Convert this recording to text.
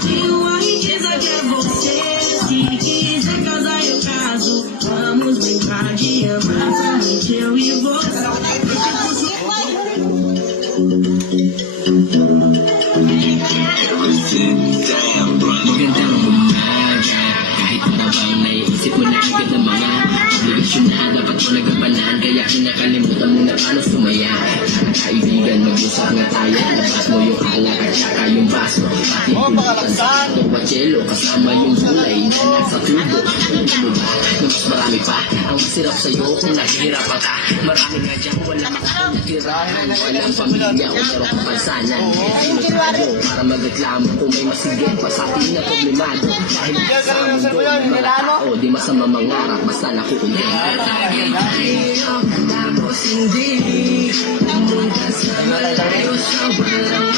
De riqueza que é você. Se quiser casar, eu caso. Vamos brincar de amar somente eu e você. Magandang umaga. Kahit ano bang naiisip mo na agad ang mga obligasyon na dapat mo nagampanan. Kaya kinakalimutan mo na paano sumaya. Kaibigan, mag-usap nga tayo. Labas mo yung alak at saka yung baso. Pati pulutan sa itong pachelo. Kasama yung gulay na nasa tubo. Alam mo ba na mas marami pa ang masirap sa'yo kung naghihirapan ka. Marami nga dyan walang makakatirahan. Walang pamilya o merong kapansanan. Sino tayo para magreklamo kung may masigit pa sa atin na problemado. Dahil sa mundo ng mga tao, di masama mangarap, basta nakukulit. Tapos hindi pumunta sa malayo sa walang